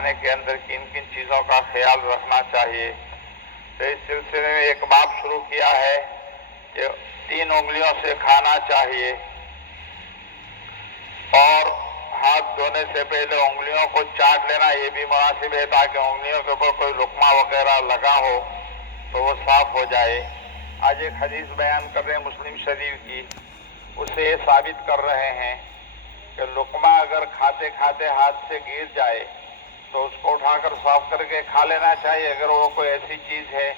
کھانے کے اندر کن کن چیزوں کا خیال رکھنا چاہیے۔ تو اس سلسلے میں ایک باب شروع کیا ہے کہ 3 انگلیوں سے کھانا چاہیے اور ہاتھ دھونے سے پہلے انگلیوں کو چاٹ لینا یہ بھی مناسب ہے تاکہ انگلیوں کے اوپر کوئی لقمہ وغیرہ لگا ہو تو وہ صاف ہو جائے۔ آج ایک حدیث بیان کر رہے ہیں مسلم شریف کی، اسے یہ ثابت کر رہے ہیں کہ لقمہ اگر کھاتے کھاتے ہاتھ سے گر جائے تو اس کو اٹھا کر صاف کر کے کھا لینا چاہیے۔ اگر وہ کوئی ایسی چیز ہے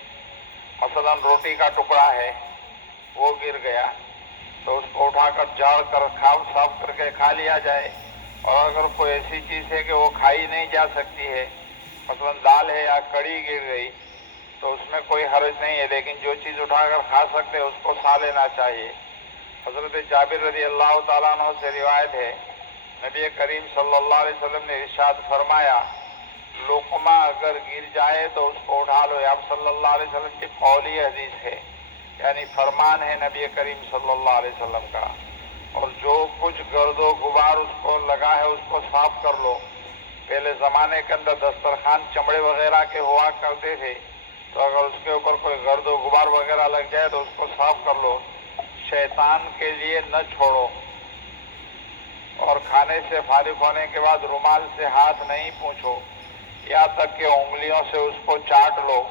مثلا روٹی کا ٹکڑا ہے وہ گر گیا تو اس کو اٹھا کر جھاڑ کر صاف کر کے کھا لیا جائے، اور اگر کوئی ایسی چیز ہے کہ وہ کھائی نہیں جا سکتی ہے مثلا دال ہے یا کڑی گر گئی تو اس میں کوئی حرج نہیں ہے، لیکن جو چیز اٹھا کر کھا سکتے اس کو کھا لینا چاہیے۔ حضرت جابر رضی اللہ تعالیٰ عنہ سے روایت ہے، نبی کریم صلی اللہ علیہ وسلم نے ارشاد فرمایا لقمہ اگر گر جائے تو اس کو اٹھا لو۔ آپ صلی اللہ علیہ وسلم کی قولی حدیث ہے، یعنی فرمان ہے نبی کریم صلی اللہ علیہ وسلم کا، اور جو کچھ گرد و غبار اس کو لگا ہے اس کو صاف کر لو۔ پہلے زمانے کے اندر دسترخوان چمڑے وغیرہ کے ہوا کرتے تھے، تو اگر اس کے اوپر کوئی گرد و غبار وغیرہ لگ جائے تو اس کو صاف کر لو، شیطان کے لیے نہ چھوڑو۔ اور کھانے سے فارغ ہونے کے بعد رومال سے ہاتھ نہیں پوچھو، یہاں تک کہ انگلیوں سے اس کو چاٹ لو،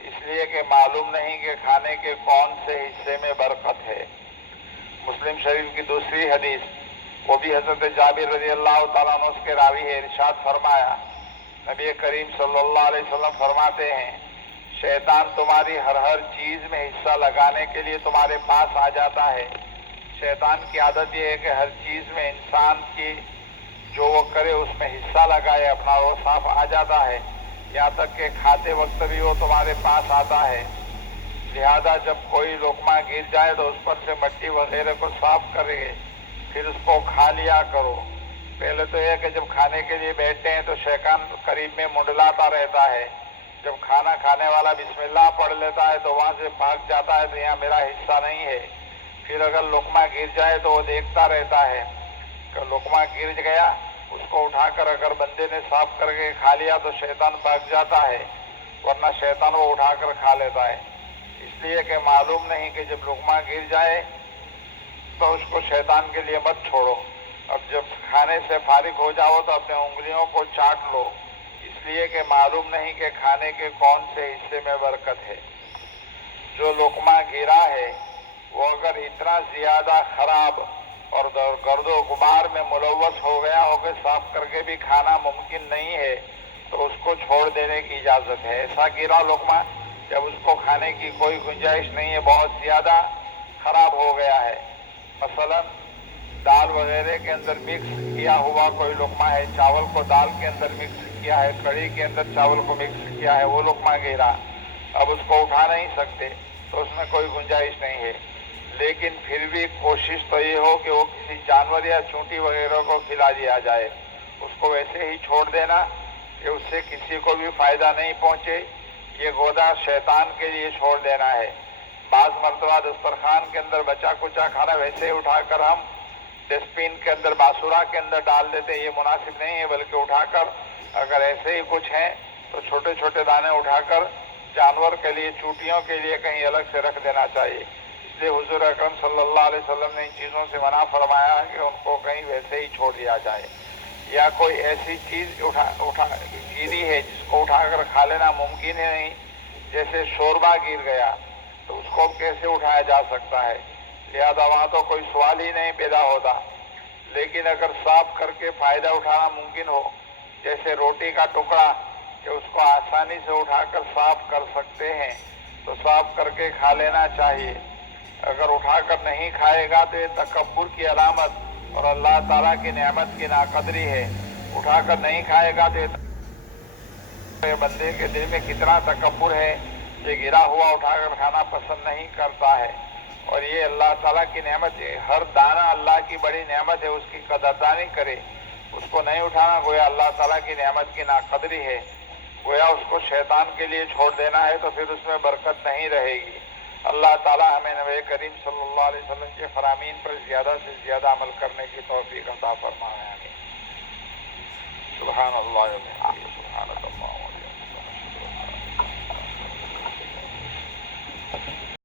اس لیے کہ معلوم نہیں کہ کھانے کے کون سے حصے میں برکت ہے۔ مسلم شریف کی دوسری حدیث، وہ بھی حضرت جابر رضی اللہ تعالیٰ عنہ کے راوی ہے، ارشاد فرمایا نبی کریم صلی اللہ علیہ وسلم فرماتے ہیں شیطان تمہاری ہر چیز میں حصہ لگانے کے لیے تمہارے پاس آ جاتا ہے۔ شیطان کی عادت یہ ہے کہ ہر چیز میں انسان کی جو وہ کرے اس میں حصہ لگائے اپنا، وہ صاف آ جاتا ہے، یہاں تک کہ کھاتے وقت بھی وہ تمہارے پاس آتا ہے۔ لہذا جب کوئی لقمہ گر جائے تو اس پر سے مٹی وغیرہ کو صاف کرے پھر اس کو کھا لیا کرو۔ پہلے تو یہ کہ جب کھانے کے لیے بیٹھتے ہیں تو شیطان قریب میں منڈلاتا رہتا ہے، جب کھانا کھانے والا بسم اللہ پڑھ لیتا ہے تو وہاں سے بھاگ جاتا ہے تو یہاں میرا حصہ نہیں ہے۔ پھر اگر لقمہ گر جائے تو وہ دیکھتا رہتا ہے کہ لقمہ گر گیا، اس کو اٹھا کر اگر بندے نے صاف کر کے کھا لیا تو شیطان بھاگ جاتا ہے، ورنہ شیطان وہ اٹھا کر کھا لیتا ہے۔ اس لیے کہ معلوم نہیں کہ جب لقمہ گر جائے تو اس کو شیطان کے لیے مت چھوڑو۔ اب جب کھانے سے فارغ ہو جاؤ تو اپنے انگلیوں کو چاٹ لو، اس لیے کہ معلوم نہیں کہ کھانے کے کون سے حصے میں برکت ہے۔ جو لقمہ گرا ہے وہ اگر اتنا زیادہ خراب اور گرد و غبار میں ملوث ہو گیا ہو کہ صاف کر کے بھی کھانا ممکن نہیں ہے تو اس کو چھوڑ دینے کی اجازت ہے۔ ایسا گرا لقمہ جب اس کو کھانے کی کوئی گنجائش نہیں ہے، بہت زیادہ خراب ہو گیا ہے، مثلا دال وغیرہ کے اندر مکس کیا ہوا کوئی لقمہ ہے، چاول کو دال کے اندر مکس کیا ہے، کڑھی کے اندر چاول کو مکس کیا ہے، وہ لقمہ گرا، اب اس کو اٹھا نہیں سکتے تو اس میں کوئی گنجائش نہیں ہے، لیکن پھر بھی کوشش تو یہ ہو کہ وہ کسی جانور یا چونٹی وغیرہ کو کھلا دیا جائے، اس کو ویسے ہی چھوڑ دینا کہ اس سے کسی کو بھی فائدہ نہیں پہنچے، یہ گودا شیطان کے لیے چھوڑ دینا ہے۔ بعض مرتبہ دسترخوان کے اندر بچا کچا کھانا ویسے ہی اٹھا کر ہم ڈسٹ بین کے اندر باسورا کے اندر ڈال دیتے، یہ مناسب نہیں ہے، بلکہ اٹھا کر اگر ایسے ہی کچھ ہیں تو چھوٹے چھوٹے دانے اٹھا کر جانور کے لیے، چونٹیوں کے لیے کہیں الگ سے رکھ دینا چاہیے۔ اس لیے حضور اکرم صلی اللہ علیہ وسلم نے ان چیزوں سے منع فرمایا ہے کہ ان کو کہیں ویسے ہی چھوڑ دیا جائے، یا کوئی ایسی چیز گری ہے جس کو اٹھا کر کھا لینا ممکن ہے نہیں، جیسے شوربہ گر گیا تو اس کو کیسے اٹھایا جا سکتا ہے، لہذا وہاں تو کوئی سوال ہی نہیں پیدا ہوتا۔ لیکن اگر صاف کر کے فائدہ اٹھانا ممکن ہو، جیسے روٹی کا ٹکڑا کہ اس کو آسانی سے اٹھا کر صاف کر سکتے ہیں تو صاف کر کے کھا لینا چاہیے۔ اگر اٹھا کر نہیں کھائے گا تو یہ تکبر کی علامت اور اللہ تعالیٰ کی نعمت کی ناقدری ہے، اٹھا کر نہیں کھائے گا تو یہ بندے کے دل میں کتنا تکبر ہے، یہ گرا ہوا اٹھا کر کھانا پسند نہیں کرتا ہے، اور یہ اللہ تعالیٰ کی نعمت ہے، ہر دانہ اللہ کی بڑی نعمت ہے، اس کی قدردانی کرے، اس کو نہیں اٹھانا گویا اللہ تعالیٰ کی نعمت کی ناقدری ہے، گویا اس کو شیطان کے لیے چھوڑ دینا ہے تو پھر اس میں برکت نہیں رہے گی۔ اللہ تعالیٰ ہمیں نبی کریم صلی اللہ علیہ وسلم کے فرامین پر زیادہ سے زیادہ عمل کرنے کی توفیق عطا فرمائے۔ سبحان اللہ و بحمدہ سبحانک اللہ